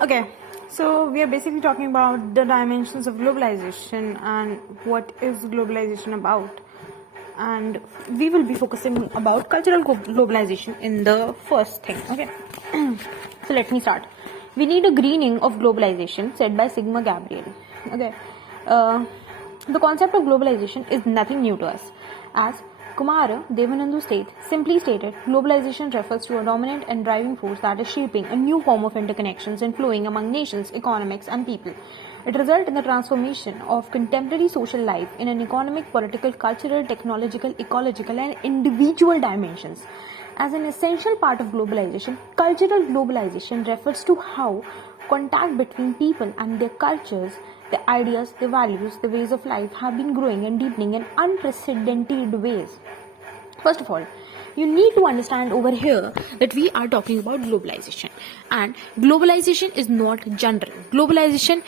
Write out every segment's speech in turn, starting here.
Okay, so we are basically talking about the dimensions of globalization and what is globalization about. And we will be focusing about cultural globalization in the first thing. Okay, so let me start. We need a greening of globalization, said by Sigmar Gabriel. Okay, the concept of globalization is nothing new to us, as Kumara Devanandu simply stated, globalization refers to a dominant and driving force that is shaping a new form of interconnections and flowing among nations, economics, and people. It results in the transformation of contemporary social life in an economic, political, cultural, technological, ecological, and individual dimensions. As an essential part of globalization, cultural globalization refers to how contact between people and their cultures, the ideas, the values, the ways of life have been growing and deepening in unprecedented ways. First of all, you need to understand over here that we are talking about globalization, and globalization is not general. Globalization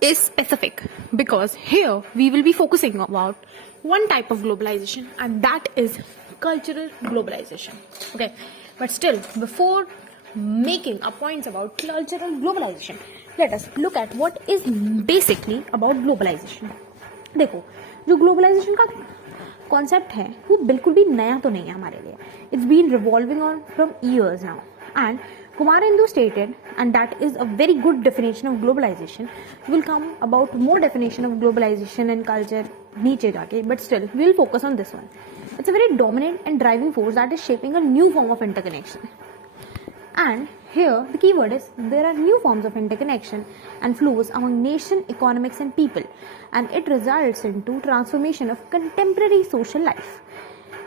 is specific because here we will be focusing about one type of globalization, and that is cultural globalization. Okay, but still, before making our points about cultural globalization, let us look at what is basically about globalization. देखो, जो globalization का concept है वो बिल्कुल भी नया तो नहीं है हमारे लिए. It's been revolving on from years now, and Kumarendu stated, and that is a very good definition of globalization. We'll come about more definition of globalization and culture नीचे जाके, but still we'll focus on this one. It's a very dominant and driving force that is shaping a new form of interconnection. And here the key word is there are new forms of interconnection and flows among nation, economics, and people, and it results into transformation of contemporary social life.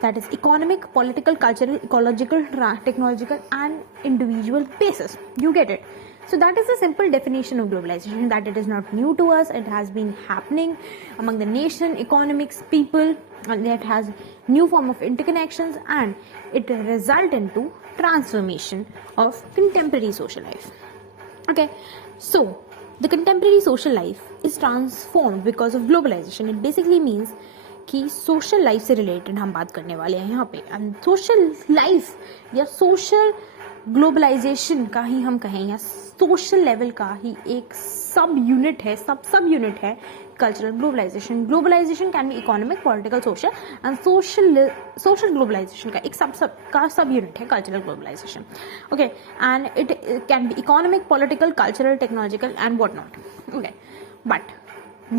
That is economic, political, cultural, ecological, technological, and individual basis. You get it? So that is a simple definition of globalization, that it is not new to us. It has been happening among the nation, economics, people, and it has new form of interconnections, and it result into transformation of contemporary social life. Okay, so the contemporary social life is transformed because of globalization. It basically means कि social life से related हम बात करने वाले हैं यहाँ पे, and social life या सोशल ग्लोबलाइजेशन का ही हम कहें या सोशल लेवल का ही एक सब यूनिट है cultural globalization. Globalization can be economic, political, social, and social globalization का एक सब यूनिट है cultural globalization. Okay, and it can be economic, political, cultural, technological, and what not. Okay, but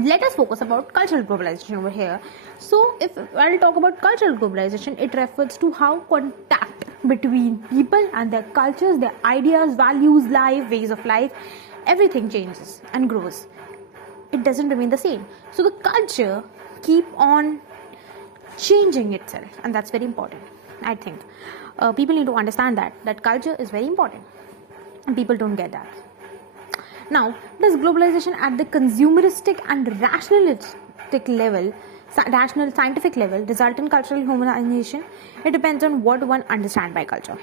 let us focus about cultural globalization over here. So if I'll talk about cultural globalization, it refers to how contact between people and their cultures, their ideas, values, life, ways of life, everything changes and grows. It doesn't remain the same. So the culture keep on changing itself, and that's very important. I think people need to understand that culture is very important, and people don't get that. Now, does globalization at the consumeristic and rationalistic level, rational scientific level, result in cultural humanization? It depends on what one understands by culture.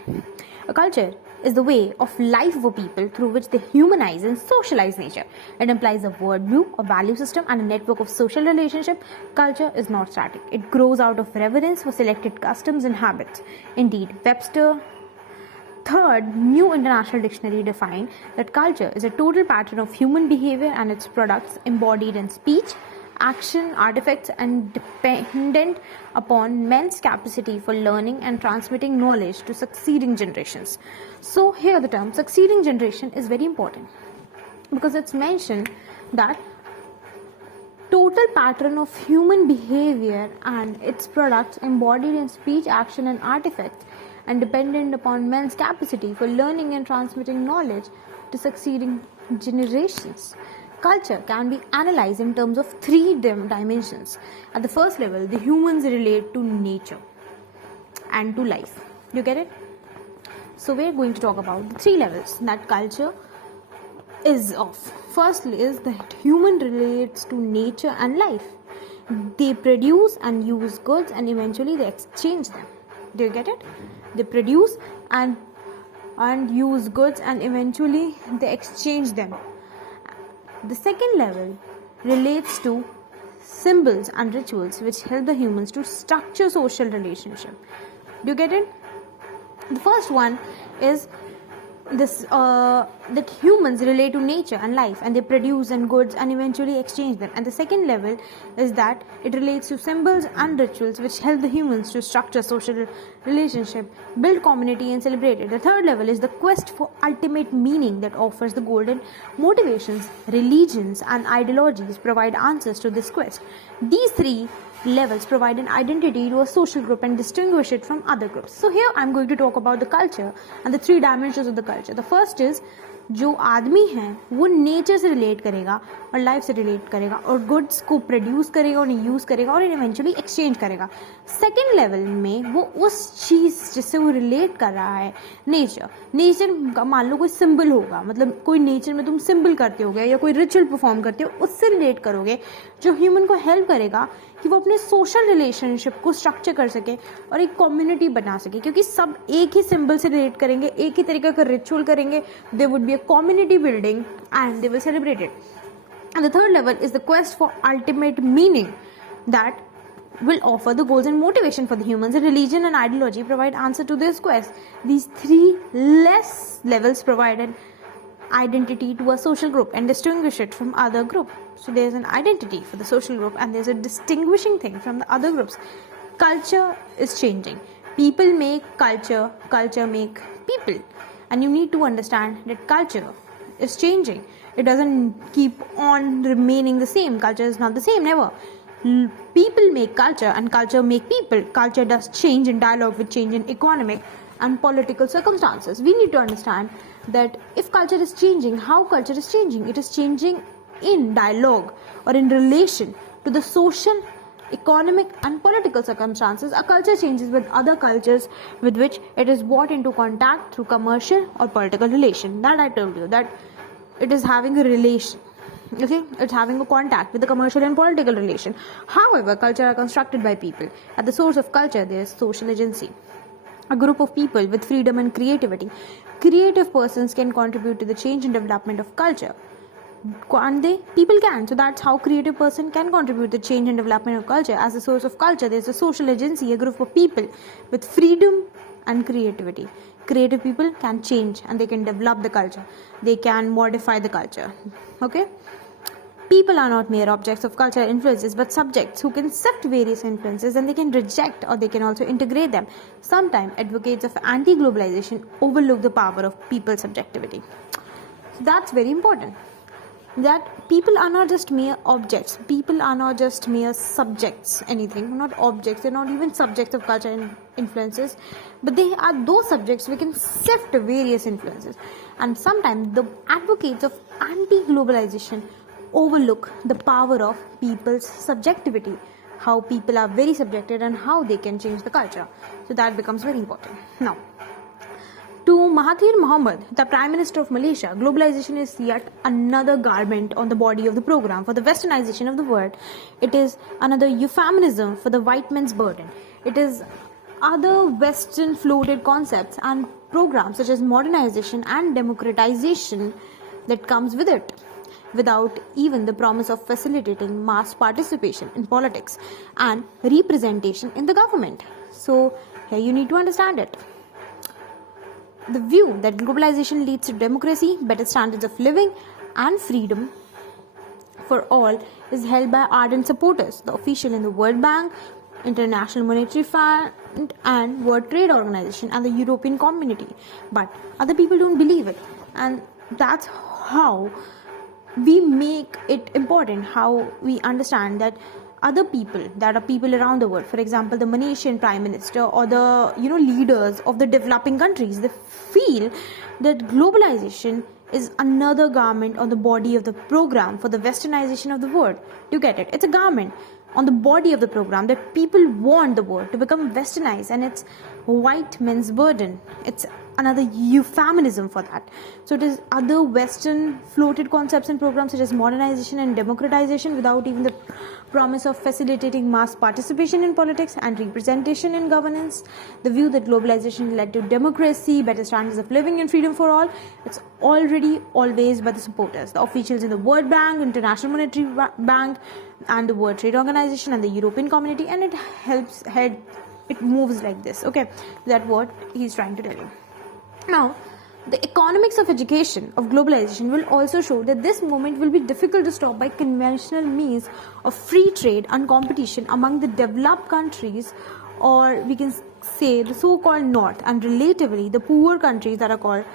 A culture is the way of life of a people through which they humanize and socialize nature. It implies a worldview, a value system, and a network of social relationship. Culture is not static. It grows out of reverence for selected customs and habits. Indeed, Webster Third New International Dictionary defined that culture is a total pattern of human behavior and its products embodied in speech, action, artifacts, and dependent upon men's capacity for learning and transmitting knowledge to succeeding generations. So here the term succeeding generation is very important because it's mentioned that total pattern of human behavior and its products embodied in speech, action, and artifacts, and dependent upon men's capacity for learning and transmitting knowledge to succeeding generations. Culture can be analyzed in terms of three dimensions. At the first level, the humans relate to nature and to life. You get it? So we're going to talk about the three levels that culture is of. Firstly is that human relates to nature and life. They produce and use goods and eventually they exchange them. Do you get it? They produce and use goods and eventually they exchange them. The second level relates to symbols and rituals which help the humans to structure social relationship. Do you get it? The first one is that humans relate to nature and life, and they produce and goods and eventually exchange them. And the second level is that it relates to symbols and rituals which help the humans to structure social relationship, build community, and celebrate it. The third level is the quest for ultimate meaning that offers the golden motivations. Religions and ideologies provide answers to this quest. These three levels provide an identity to a social group and distinguish it from other groups. So here I'm going to talk about the culture and the three dimensions of the culture. The first is, जो आदमी है वो nature से relate करेगा और life से relate करेगा और गुड्स को प्रोड्यूस करेगा, उन्हें यूज़ करेगा और इवेंचुअली एक्सचेंज करेगा. सेकेंड लेवल में वो उस चीज़ जिससे वो रिलेट कर रहा है, नेचर का मान लो कोई सिंबल होगा, मतलब कोई नेचर में तुम सिंबल करते होगे या कोई रिचुअल परफॉर्म करते हो, उससे रिलेट करोगे जो ह्यूमन को हेल्प करेगा कि वो अपने सोशल रिलेशनशिप को स्ट्रक्चर कर सके और एक कम्युनिटी बना सके, क्योंकि सब एक ही सिंबल से रिलेट करेंगे, एक ही तरीके का रिचुअल करेंगे. They would be a community building and they will celebrate it. And the third level is the quest for ultimate meaning that will offer the goals and motivation for the humans. And religion and ideology provide answer to this quest. These three less levels provide an identity to a social group and distinguish it from other group. So there's an identity for the social group and there's a distinguishing thing from the other groups. Culture is changing. People make culture, culture make people. And you need to understand that culture is changing. It doesn't keep on remaining the same. Culture is not the same, never. People make culture and culture make people. Culture does change in dialogue with change in economic and political circumstances. We need to understand that if culture is changing, how culture is changing? It is changing in dialogue or in relation to the social, economic and political circumstances. A culture changes with other cultures with which it is brought into contact through commercial or political relation. That I told you, that it is having a relation. Okay, it's having a contact with the commercial and political relation. However, culture are constructed by people. At the source of culture, there is social agency. A group of people with freedom and creativity. Creative persons can contribute to the change and development of culture. Can't they? People can. So that's how creative person can contribute to the change and development of culture. As the source of culture, there is a social agency, a group of people with freedom and creativity. Creative people can change and they can develop the culture. They can modify the culture. Okay? People are not mere objects of cultural influences but subjects who can accept various influences and they can reject or they can also integrate them. Sometimes advocates of anti-globalization overlook the power of people's subjectivity. So that's very important. That people are not just mere objects. People are not just mere subjects, anything. Not objects. They're not even subjects of culture and influences. But they are those subjects we can sift various influences. And sometimes the advocates of anti-globalization overlook the power of people's subjectivity, how people are very subjected and how they can change the culture. So that becomes very important. Now, to Mahathir Mohamad, the Prime Minister of Malaysia, globalization is yet another garment on the body of the program for the westernization of the world. It is another euphemism for the white man's burden. It is other western floated concepts and programs such as modernization and democratization that comes with it, without even the promise of facilitating mass participation in politics and representation in the government. So here you need to understand it. The view that globalization leads to democracy, better standards of living and freedom for all is held by ardent supporters, the official in the World Bank, International Monetary Fund and World Trade Organization and the European Community. But other people don't believe it, and that's how we make it important, how we understand that other people, that are people around the world, for example the Malaysian Prime Minister or the leaders of the developing countries, they feel that globalization is another garment on the body of the program for the westernization of the world. You get it? It's a garment on the body of the program that people want the world to become westernized, and it's white men's burden. It's another euphemism for that. So it is other western floated concepts and programs such as modernization and democratization without even the promise of facilitating mass participation in politics and representation in governance. The view that globalization led to democracy, better standards of living and freedom for all, it's already always by the supporters, the officials in the World Bank, International Monetary Bank and the World Trade Organization and the European Community, and it moves like this. Okay, that's what he's trying to tell you. Now, the economic economics of education of globalization will also show that this movement will be difficult to stop by conventional means of free trade and competition among the developed countries, or we can say the so-called north, and relatively the poor countries that are called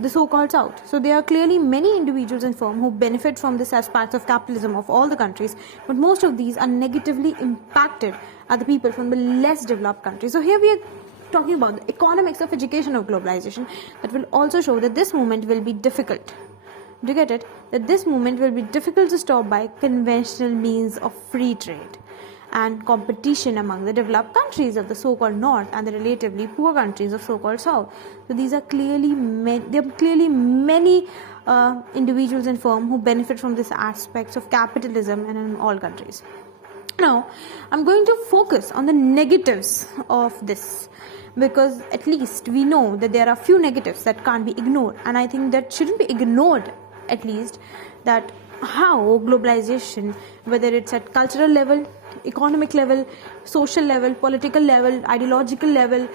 the so-called south. So there are clearly many individuals and firms who benefit from this aspect of capitalism of all the countries, but most of these are negatively impacted at the people from the less developed countries. So here we are talking about the economics of education of globalization that will also show that this movement will be difficult. Do you get it? That this movement will be difficult to stop by conventional means of free trade and competition among the developed countries of the so-called north and the relatively poor countries of so-called south. So these are clearly many individuals and firms who benefit from this aspects of capitalism and in all countries. Now, I'm going to focus on the negatives of this, because at least we know that there are few negatives that can't be ignored, and I think that shouldn't be ignored, at least, that how globalization, whether it's at cultural level, economic level, social level, political level, ideological level,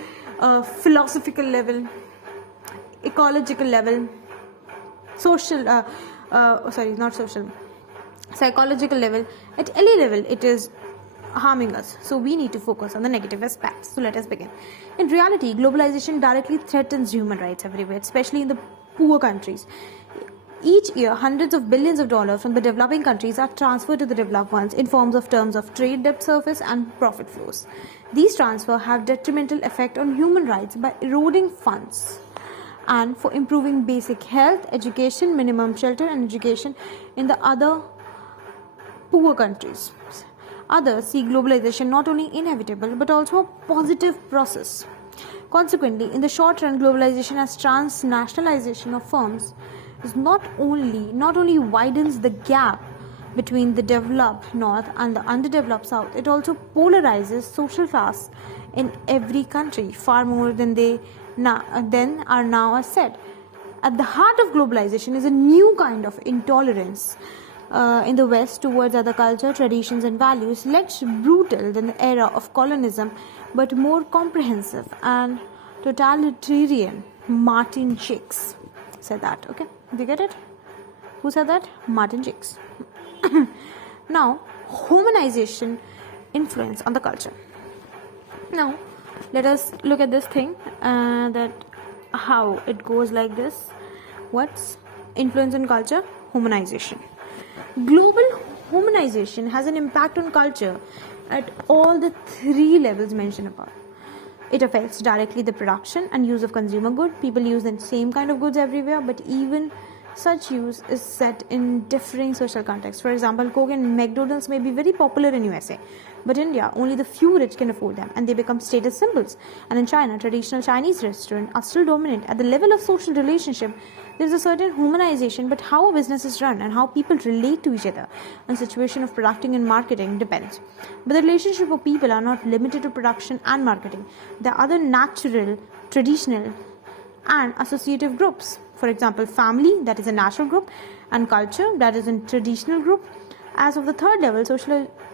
philosophical level, ecological level, psychological level, at any level it is harming us. So we need to focus on the negative aspects. So let us begin. In reality, globalization directly threatens human rights everywhere, especially in the poor countries. Each year, hundreds of billions of dollars from the developing countries are transferred to the developed ones in terms of trade debt service and profit flows. These transfers have detrimental effect on human rights by eroding funds and for improving basic health, education, minimum shelter and education in the other poor countries. Others see globalization not only inevitable but also a positive process. Consequently, in the short run, globalization as transnationalization of firms is not only widens the gap between the developed north and the underdeveloped south, it also polarizes social class in every country far more than are now said. At the heart of globalization is a new kind of intolerance in the West towards other culture, traditions and values, less brutal than the era of colonialism but more comprehensive and totalitarian. Martin Jacques said that. Okay, did you get it? Who said that? Martin Jacques. Now, humanization influence on the culture. Now, let us look at this thing, that how it goes like this. What's influence on culture? Humanization. Global humanization has an impact on culture at all the three levels mentioned above. It affects directly the production and use of consumer goods. People use the same kind of goods everywhere, but even such use is set in differing social contexts. For example, Coke and McDonald's may be very popular in USA, but India, only the few rich can afford them, and they become status symbols. And in China, traditional Chinese restaurants are still dominant. At the level of social relationship, there is a certain humanization, but how a business is run and how people relate to each other and situation of production and marketing depends. But the relationship of people are not limited to production and marketing. There are other natural, traditional, and associative groups. For example, family, that is a natural group, and culture, that is a traditional group. As of the third level,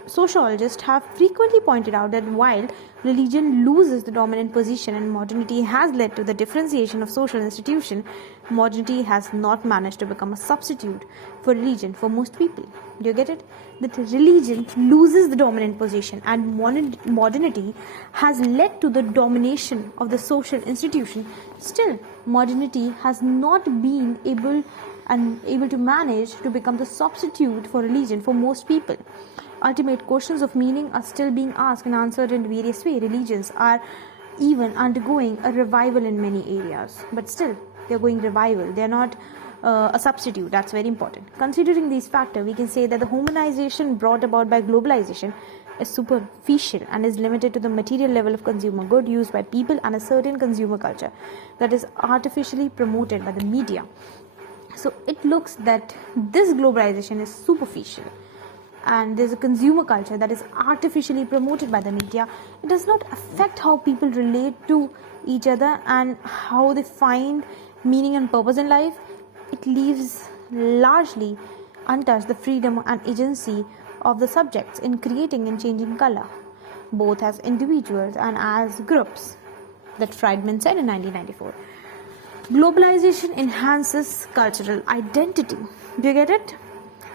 sociologists have frequently pointed out that while religion loses the dominant position and modernity has led to the differentiation of social institutions, modernity has not managed to become a substitute for religion for most people. Do you get it? That religion loses the dominant position and modernity has led to the domination of the social institution. Still, modernity has not been able to manage to become the substitute for religion for most people. Ultimate questions of meaning are still being asked and answered in various ways. Religions are even undergoing a revival in many areas, but still they're going revival. They're not a substitute. That's very important. Considering these factors, we can say that the humanization brought about by globalization is superficial and is limited to the material level of consumer good used by people and a certain consumer culture that is artificially promoted by the media. So it looks that this globalization is superficial and there's a consumer culture that is artificially promoted by the media. It does not affect how people relate to each other and how they find meaning and purpose in life. It leaves largely untouched the freedom and agency of the subjects in creating and changing color, both as individuals and as groups, that Friedman said in 1994. Globalization enhances cultural identity. Do you get it?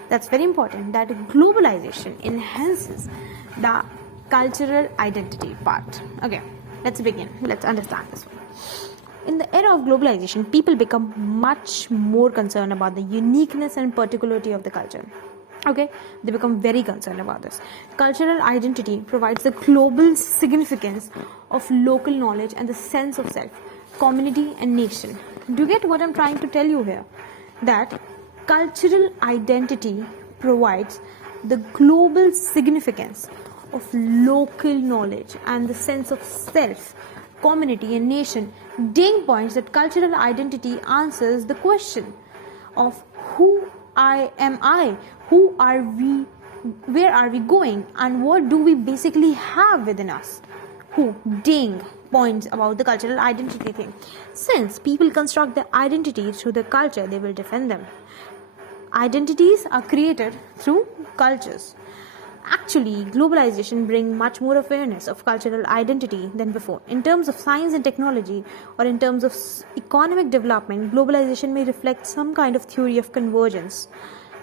That's very important, that globalization enhances the cultural identity part. Okay, let's begin. Let's understand this one. In the era of globalization, people become much more concerned about the uniqueness and particularity of the culture. Okay, they become very concerned about this. Cultural identity provides the global significance of local knowledge and the sense of self, community, and nation. Do you get what I'm trying to tell you here? That cultural identity provides the global significance of local knowledge and the sense of self, community, and nation. Ding points that cultural identity answers the question of who am I, who are we, where are we going, and what do we basically have within us. Who? Ding points about the cultural identity thing. Since people construct their identity through their culture, they will defend them. Identities are created through cultures. Actually, globalization brings much more awareness of cultural identity than before. In terms of science and technology, or in terms of economic development, globalization may reflect some kind of theory of convergence.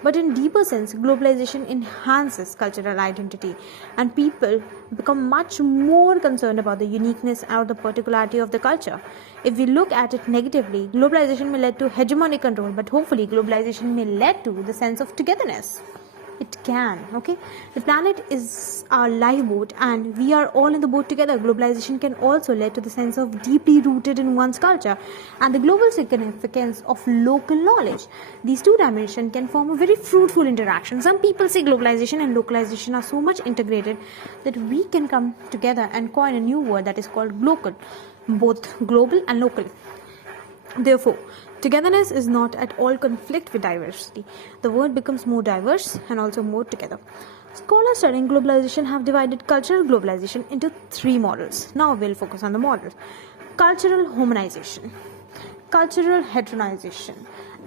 But in deeper sense, globalization enhances cultural identity, and people become much more concerned about the uniqueness or the particularity of the culture. If we look at it negatively, globalization may lead to hegemonic control, but hopefully globalization may lead to the sense of togetherness. It can, okay? The planet is our lifeboat and we are all in the boat together. Globalization can also lead to the sense of deeply rooted in one's culture and the global significance of local knowledge. These two dimensions can form a very fruitful interaction. Some people say globalization and localization are so much integrated that we can come together and coin a new word that is called local, both global and local. Therefore, togetherness is not at all conflict with diversity. The world becomes more diverse and also more together. Scholars studying globalization have divided cultural globalization into three models. Now we'll focus on the models. Cultural homogenization, cultural heterogenization,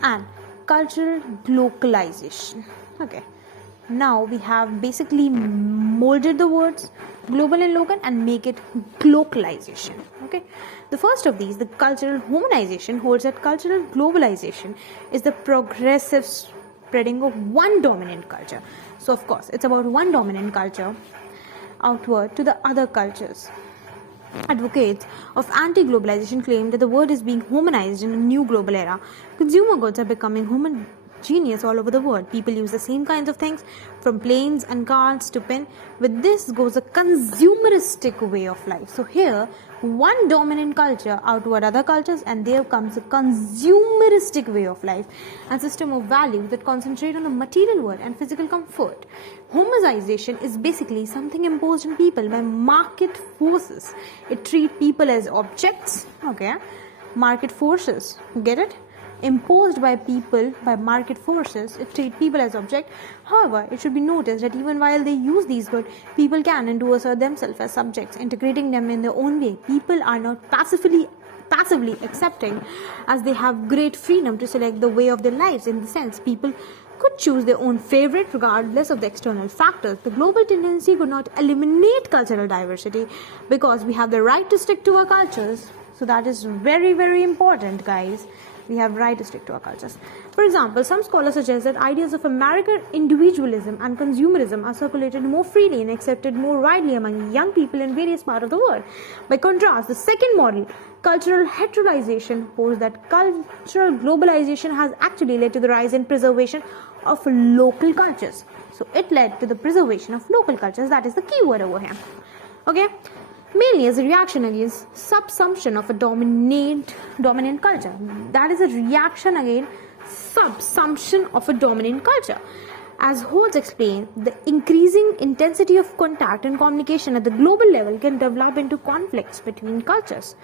and cultural localization. Okay. Now we have basically molded the words global and local and make it globalization. Okay. The first of these, the cultural homogenization, holds that cultural globalization is the progressive spreading of one dominant culture. So of course, it's about one dominant culture outward to the other cultures. Advocates of anti-globalization claim that the world is being homogenized in a new global era. Consumer goods are becoming homogeneous all over the world. People use the same kinds of things, from planes and cars to pen. With this goes a consumeristic way of life. So here, one dominant culture outward other cultures, and there comes a consumeristic way of life and system of values that concentrate on the material world and physical comfort. Homogenization is basically something imposed on people by market forces. It treats people as objects, okay? Market forces, get it? Imposed by people, by market forces, it treats people as objects. However, it should be noticed that even while they use these goods, people can and do assert themselves as subjects, integrating them in their own way. People are not passively accepting, as they have great freedom to select the way of their lives. In the sense, people could choose their own favorite regardless of the external factors. The global tendency could not eliminate cultural diversity because we have the right to stick to our cultures. So that is very, very important, guys. We have right to stick to our cultures. For example, some scholars suggest that ideas of American individualism and consumerism are circulated more freely and accepted more widely among young people in various parts of the world. By contrast, the second model, cultural heterogenization, holds that cultural globalization has actually led to the rise and preservation of local cultures. So it led to the preservation of local cultures. That is the key word over here. Okay? Mainly as a reaction against subsumption of a dominant culture. That is a reaction against subsumption of a dominant culture. As Holtz explained, the increasing intensity of contact and communication at the global level can develop into conflicts between cultures,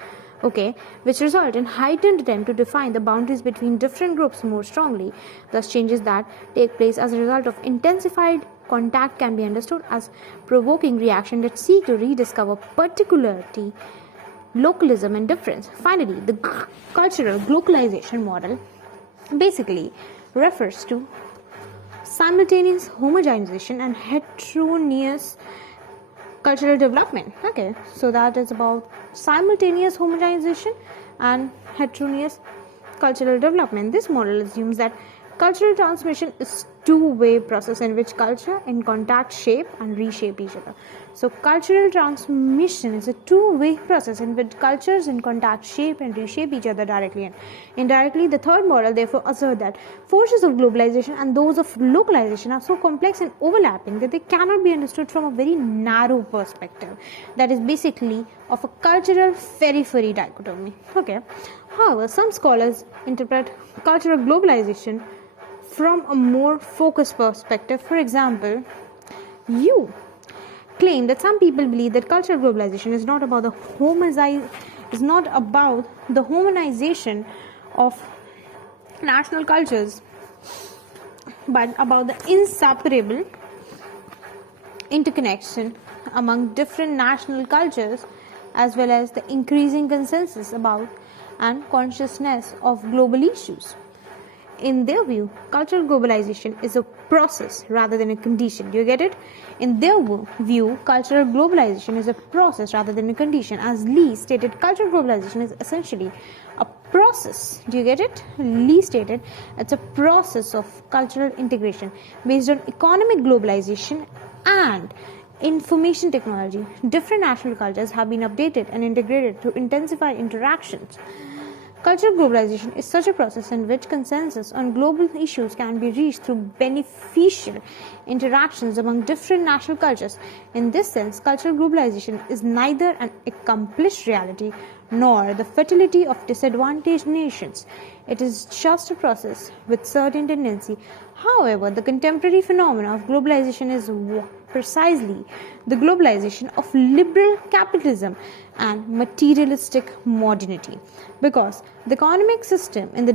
okay, which result in heightened attempt to define the boundaries between different groups more strongly. Thus, changes that take place as a result of intensified contact can be understood as provoking reaction that seek to rediscover particularity, localism, and difference. Finally, the cultural globalization model basically refers to simultaneous homogenization and heterogeneous cultural development. Okay, so that is about simultaneous homogenization and heterogeneous cultural development. This model assumes that cultural transmission is two-way process in which culture in contact shape and reshape each other. So cultural transmission is a two-way process in which cultures in contact shape and reshape each other directly and indirectly. The third model therefore asserts that forces of globalization and those of localization are so complex and overlapping that they cannot be understood from a very narrow perspective, that is basically of a cultural periphery dichotomy. Okay. However, some scholars interpret cultural globalization from a more focused perspective. For example, you claim that some people believe that cultural globalization is not about the homogenization of national cultures, but about the inseparable interconnection among different national cultures, as well as the increasing consensus about and consciousness of global issues. In their view, cultural globalization is a process rather than a condition. Do you get it? In their view, cultural globalization is a process rather than a condition. As Lee stated, cultural globalization is essentially a process. Do you get it? Lee stated it's a process of cultural integration based on economic globalization and information technology. Different national cultures have been updated and integrated to intensify interactions. Cultural globalization is such a process in which consensus on global issues can be reached through beneficial interactions among different national cultures. In this sense, cultural globalization is neither an accomplished reality nor the fatality of disadvantaged nations. It is just a process with certain tendency. However, the contemporary phenomena of globalization is precisely the globalization of liberal capitalism and materialistic modernity, because the economic system is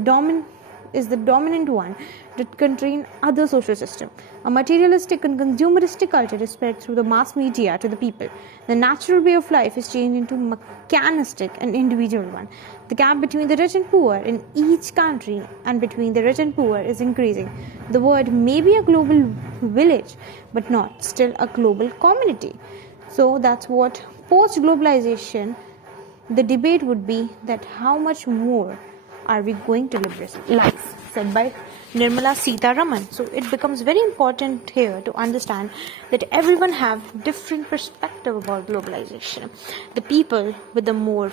the dominant one that contain other social system. A materialistic and consumeristic culture is spread through the mass media to the people. The natural way of life is changed into mechanistic and individual one. The gap between the rich and poor in each country and between the rich and poor is increasing. The world may be a global village, but not still a global community. So that's what post-globalization, the debate would be that how much more are we going to liberate life, said by Nirmala Sitharaman. So it becomes very important here to understand that everyone have different perspective about globalization. The people with the more